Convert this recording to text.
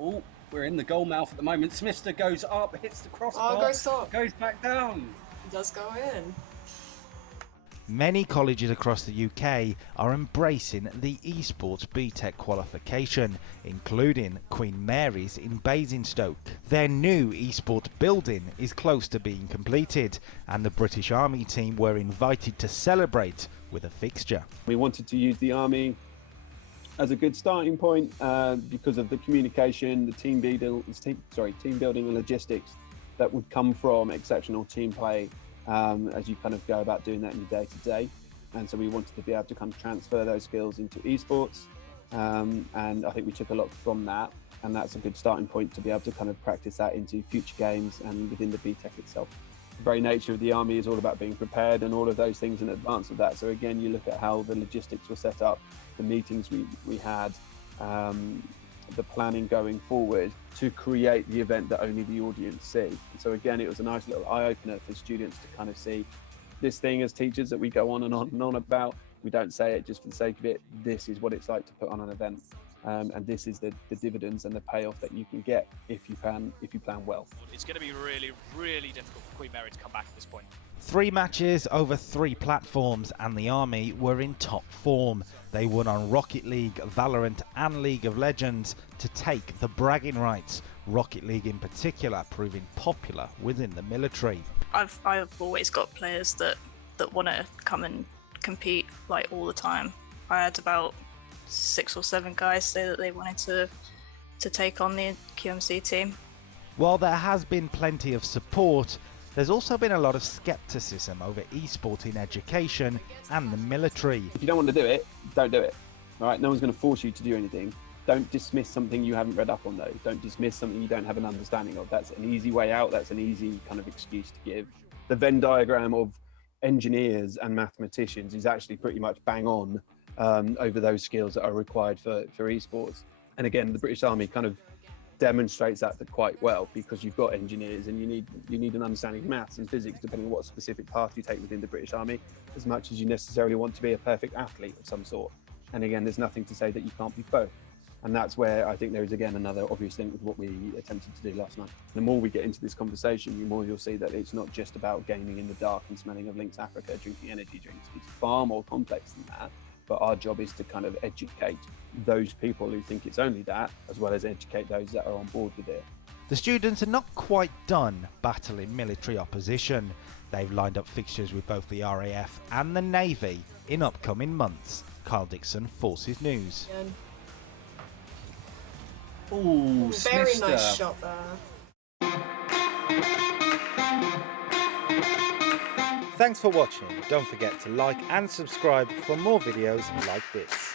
Oh, we're in the goal mouth at the moment. Smithster goes up, hits the crossbar, goes back down. He does go in. Many colleges across the UK are embracing the eSports BTEC qualification, including Queen Mary's in Basingstoke. Their new eSports building is close to being completed, and the British Army team were invited to celebrate with a fixture. We wanted to use the Army as a good starting point because of the communication, the team building and logistics that would come from exceptional team play as you kind of go about doing that in your day-to-day. And so we wanted to be able to kind of transfer those skills into esports. And I think we took a lot from that. And that's a good starting point to be able to kind of practice that into future games and within the BTEC itself. The very nature of the Army is all about being prepared and all of those things in advance of that. So again, you look at how the logistics were set up, the meetings we had, the planning going forward to create the event that only the audience see. So again, it was a nice little eye-opener for students to kind of see this thing as teachers that we go on and on and on about. We don't say it just for the sake of it. This is what it's like to put on an event. And this is the dividends and the payoff that you can get if you plan well. It's going to be really, really difficult for Queen Mary to come back at this point. 3 matches over 3 platforms, and the Army were in top form. They won on Rocket League, Valorant and League of Legends to take the bragging rights, Rocket League in particular proving popular within the military. I've always got players that want to come and compete like all the time. I had about 6 or 7 guys say that they wanted to take on the QMC team. While there has been plenty of support, there's also been a lot of skepticism over eSport in education and the military. If you don't want to do it, don't do it. All right, no one's going to force you to do anything. Don't dismiss something you haven't read up on though. Don't dismiss something you don't have an understanding of. That's an easy way out. That's an easy kind of excuse to give. The Venn diagram of engineers and mathematicians is actually pretty much bang on over those skills that are required for esports. And again, the British Army kind of demonstrates that quite well, because you've got engineers and you need an understanding of maths and physics depending on what specific path you take within the British Army, as much as you necessarily want to be a perfect athlete of some sort. And again, there's nothing to say that you can't be both. And that's where I think there is again another obvious link with what we attempted to do last night. The more we get into this conversation, the more you'll see that it's not just about gaming in the dark and smelling of Lynx Africa, drinking energy drinks. It's far more complex than that. But our job is to kind of educate those people who think it's only that, as well as educate those that are on board with it. The students are not quite done battling military opposition. They've lined up fixtures with both the RAF and the Navy in upcoming months. Carl Dixon, Forces News. Ooh, Very Smithster. nice shot there. Thanks for watching. Don't forget to like and subscribe for more videos like this.